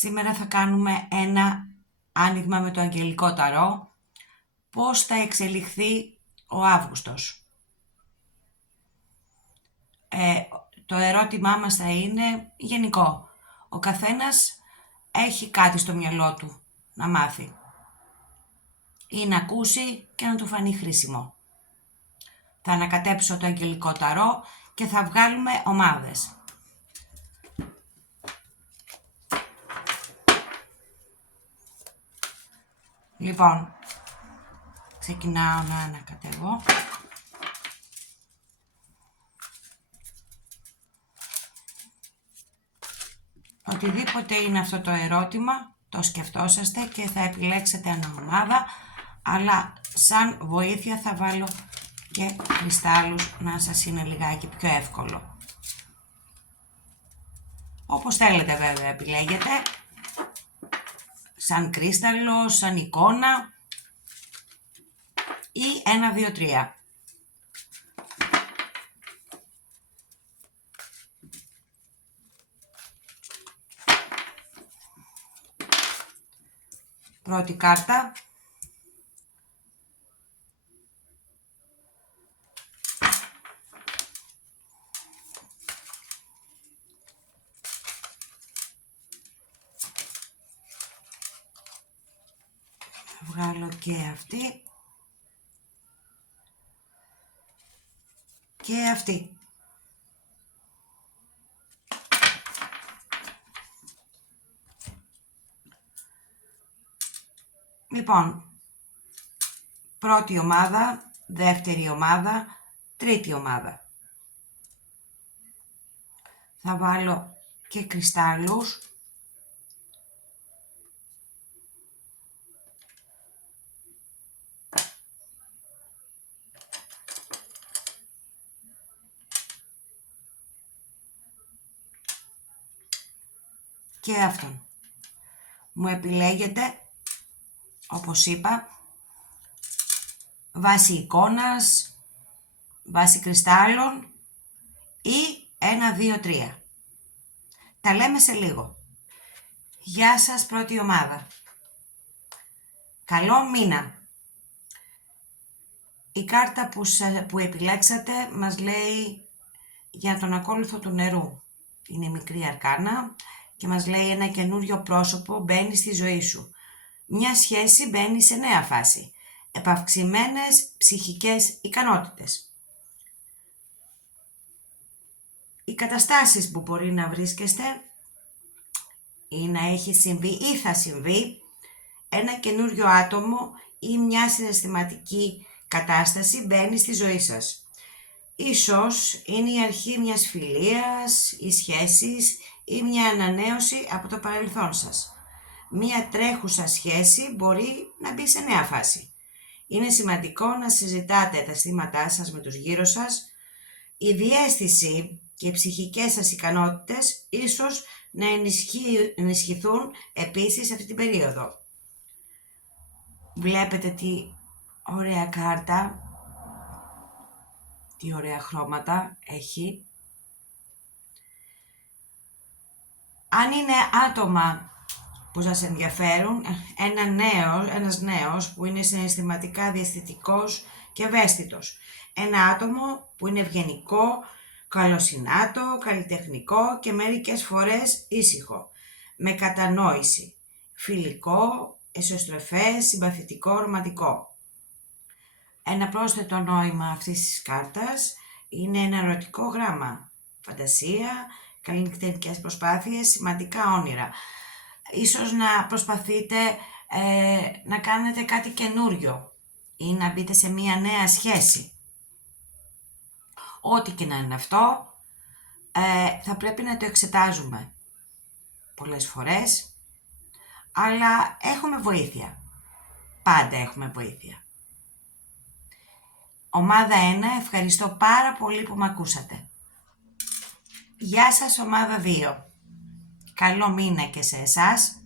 Σήμερα θα κάνουμε ένα άνοιγμα με το Αγγελικό Ταρό. Πώς θα εξελιχθεί ο Αύγουστος. Το ερώτημά μας θα είναι γενικό. Ο καθένας έχει κάτι στο μυαλό του να μάθει ή να ακούσει και να του φανεί χρήσιμο. Θα ανακατέψω το Αγγελικό Ταρό και θα βγάλουμε ομάδες. Λοιπόν, ξεκινάω να ανακατεύω. Οτιδήποτε είναι αυτό το ερώτημα, το σκεφτόσαστε και θα επιλέξετε ένα ομάδα, αλλά σαν βοήθεια θα βάλω και κρυστάλλους να σας είναι λιγάκι πιο εύκολο. Όπως θέλετε βέβαια επιλέγετε, σαν κρύσταλλο, σαν εικόνα ή 1, 2, 3. Πρώτη κάρτα. Βγάλω και αυτή και αυτή. Λοιπόν, πρώτη ομάδα, δεύτερη ομάδα, τρίτη ομάδα. Θα βάλω και κρυστάλλους. Και αυτόν. Μου επιλέγετε, όπως είπα, βάση εικόνας, βάση κρυστάλλων ή 1, 2, 3. Τα λέμε σε λίγο. Γεια σας πρώτη ομάδα. Καλό μήνα. Η κάρτα που επιλέξατε μας λέει για τον ακόλουθο του νερού. Είναι η μικρή αρκάνα και μας λέει ένα καινούριο πρόσωπο μπαίνει στη ζωή σου. Μια σχέση μπαίνει σε νέα φάση. Επαυξημένες ψυχικές ικανότητες. Οι καταστάσεις που μπορεί να βρίσκεστε ή να έχει συμβεί ή θα συμβεί, ένα καινούριο άτομο ή μια συναισθηματική κατάσταση μπαίνει στη ζωή σας. Ίσως είναι η αρχή μιας φιλίας ή σχέσης ή μια ανανέωση από το παρελθόν σας. Μια τρέχουσα σχέση μπορεί να μπει σε νέα φάση. Είναι σημαντικό να συζητάτε τα αισθήματά σας με τους γύρω σας. Η διαίσθηση και οι ψυχικές σας ικανότητες ίσως να ενισχυθούν επίσης αυτή την περίοδο. Βλέπετε τι ωραία κάρτα, τι ωραία χρώματα έχει. Αν είναι άτομα που σας ενδιαφέρουν, ένας νέος που είναι συναισθηματικά διαισθητικός και ευαίσθητος. Ένα άτομο που είναι ευγενικό, καλοσυνάτο, καλλιτεχνικό και μερικές φορές ήσυχο, με κατανόηση, φιλικό, εσωστρεφές, συμπαθητικό, ρομαντικό. Ένα πρόσθετο νόημα αυτής της κάρτας είναι ένα ερωτικό γράμμα, φαντασία, καλλιτεχνικές προσπάθειες, σημαντικά όνειρα. Ίσως να προσπαθείτε να κάνετε κάτι καινούριο ή να μπείτε σε μια νέα σχέση. Ό,τι και να είναι αυτό, θα πρέπει να το εξετάζουμε πολλές φορές, αλλά έχουμε βοήθεια. Πάντα έχουμε βοήθεια. Ομάδα 1, ευχαριστώ πάρα πολύ που με ακούσατε. Γεια σας ομάδα 2. Καλό μήνα και σε εσάς.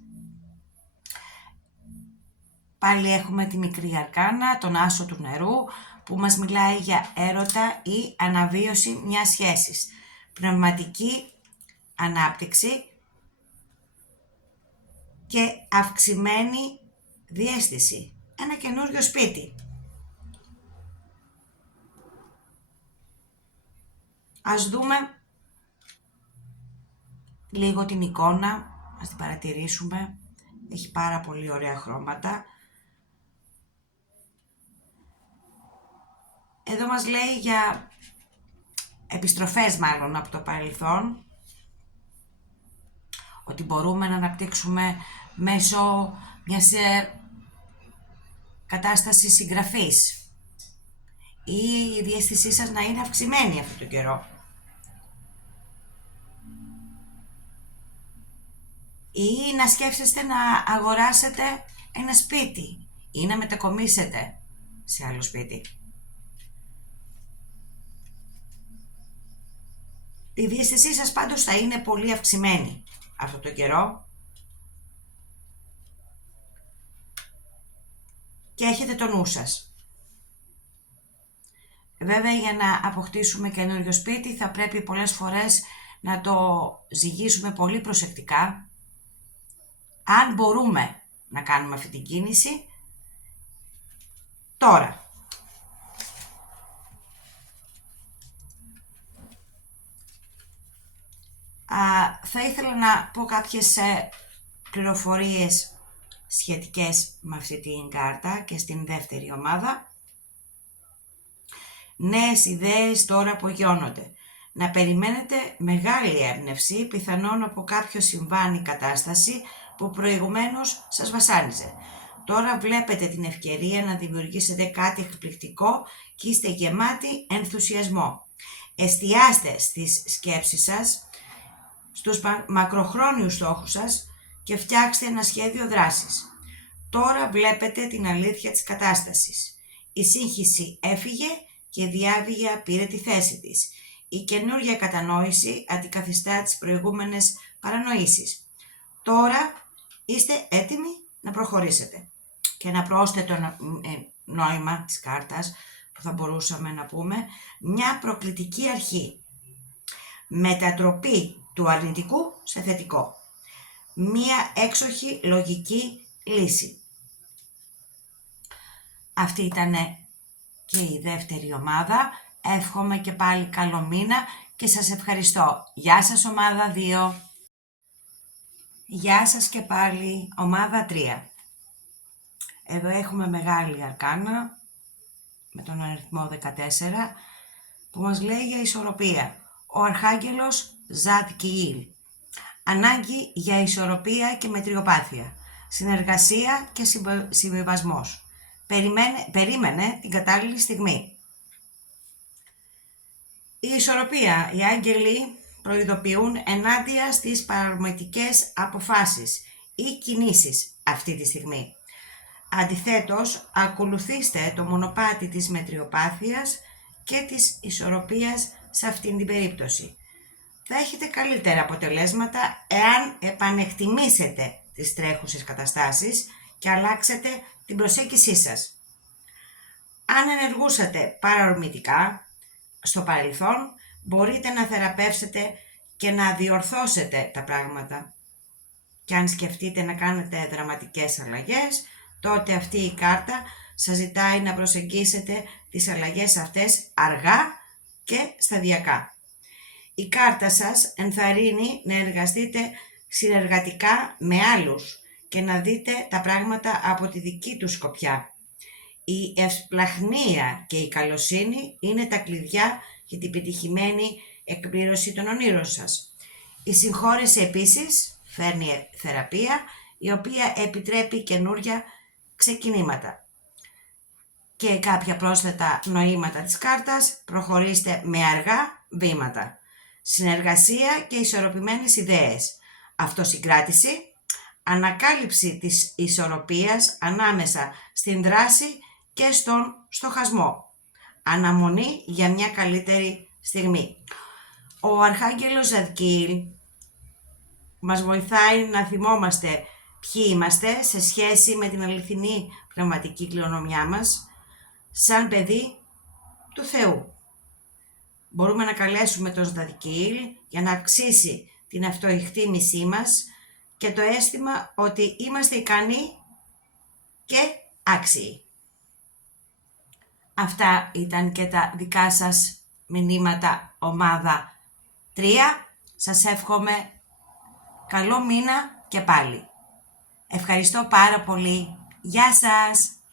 Πάλι έχουμε τη μικρή αρκάνα, τον άσο του νερού, που μας μιλάει για έρωτα ή αναβίωση μιας σχέσης. Πνευματική ανάπτυξη και αυξημένη διαίσθηση. Ένα καινούριο σπίτι. Ας δούμε λίγο την εικόνα, ας την παρατηρήσουμε. Έχει πάρα πολύ ωραία χρώματα. Εδώ μας λέει για επιστροφές μάλλον από το παρελθόν, ότι μπορούμε να αναπτύξουμε μέσω μιας κατάστασης συγγραφής ή η διαίσθησή σας να είναι αυξημένη αυτόν τον καιρό. Ή να σκέφτεστε να αγοράσετε ένα σπίτι ή να μετακομίσετε σε άλλο σπίτι. Η διαίσθησή σας πάντως θα είναι πολύ αυξημένη αυτό το καιρό και έχετε το νου σας. Βέβαια, για να αποκτήσουμε καινούριο σπίτι θα πρέπει πολλές φορές να το ζυγίσουμε πολύ προσεκτικά. Αν μπορούμε να κάνουμε αυτή την κίνηση τώρα. Θα ήθελα να πω κάποιες πληροφορίες σχετικές με αυτή την κάρτα και στην δεύτερη ομάδα. Νέες ιδέες τώρα απογειώνονται. Να περιμένετε μεγάλη έμπνευση, πιθανόν από κάποιο συμβάν ή κατάσταση που προηγουμένως σας βασάνιζε. Τώρα βλέπετε την ευκαιρία να δημιουργήσετε κάτι εκπληκτικό και είστε γεμάτοι ενθουσιασμό. Εστιάστε στις σκέψεις σας, στους μακροχρόνιους στόχους σας και φτιάξτε ένα σχέδιο δράσης. Τώρα βλέπετε την αλήθεια της κατάστασης. Η σύγχυση έφυγε και η διάβγεια πήρε τη θέση της. Η καινούργια κατανόηση αντικαθιστά τις προηγούμενες παρανοήσεις. Τώρα είστε έτοιμοι να προχωρήσετε. Και ένα πρόσθετο νόημα της κάρτας που θα μπορούσαμε να πούμε, μια προκλητική αρχή. Μετατροπή του αρνητικού σε θετικό. Μία έξοχη λογική λύση. Αυτή ήταν και η δεύτερη ομάδα. Εύχομαι και πάλι καλό μήνα και σας ευχαριστώ. Γεια σας ομάδα 2. Γεια σας και πάλι ομάδα 3. Εδώ έχουμε μεγάλη αρκάνα με τον αριθμό 14 που μας λέει για ισορροπία. Ο Αρχάγγελος Ζαντκιήλ. Ανάγκη για ισορροπία και μετριοπάθεια. Συνεργασία και συμβιβασμός. Περίμενε την κατάλληλη στιγμή. Η ισορροπία. Οι άγγελοι προειδοποιούν ενάντια στις παρορμητικές αποφάσεις ή κινήσεις αυτή τη στιγμή. Αντιθέτως, ακολουθήστε το μονοπάτι της μετριοπάθειας και της ισορροπίας σε αυτήν την περίπτωση. Θα έχετε καλύτερα αποτελέσματα εάν επανεκτιμήσετε τις τρέχουσες καταστάσεις και αλλάξετε την προσέγγισή σας. Αν ενεργούσατε παραορμητικά στο παρελθόν, μπορείτε να θεραπεύσετε και να διορθώσετε τα πράγματα. Και αν σκεφτείτε να κάνετε δραματικές αλλαγές, τότε αυτή η κάρτα σας ζητάει να προσεγγίσετε τις αλλαγές αυτές αργά και σταδιακά. Η κάρτα σας ενθαρρύνει να εργαστείτε συνεργατικά με άλλους και να δείτε τα πράγματα από τη δική τους σκοπιά. Η ευσπλαχνία και η καλοσύνη είναι τα κλειδιά για την πετυχημένη εκπλήρωση των ονείρων σας. Η συγχώρεση επίσης φέρνει θεραπεία, η οποία επιτρέπει καινούρια ξεκινήματα. Και κάποια πρόσθετα νοήματα της κάρτας, προχωρήστε με αργά βήματα. Συνεργασία και ισορροπημένες ιδέες. Αυτοσυγκράτηση, ανακάλυψη της ισορροπίας ανάμεσα στην δράση και στον στοχασμό. Αναμονή για μια καλύτερη στιγμή. Ο Αρχάγγελος Ζαντκιήλ μας βοηθάει να θυμόμαστε ποιοι είμαστε σε σχέση με την αληθινή πνευματική κληρονομιά μας, σαν παιδί του Θεού. Μπορούμε να καλέσουμε τον Ζαντκιήλ για να αυξήσει την αυτοεκτίμησή μας και το αίσθημα ότι είμαστε ικανοί και άξιοι. Αυτά ήταν και τα δικά σας μηνύματα ομάδα 3. Σας εύχομαι καλό μήνα και πάλι. Ευχαριστώ πάρα πολύ. Γεια σας!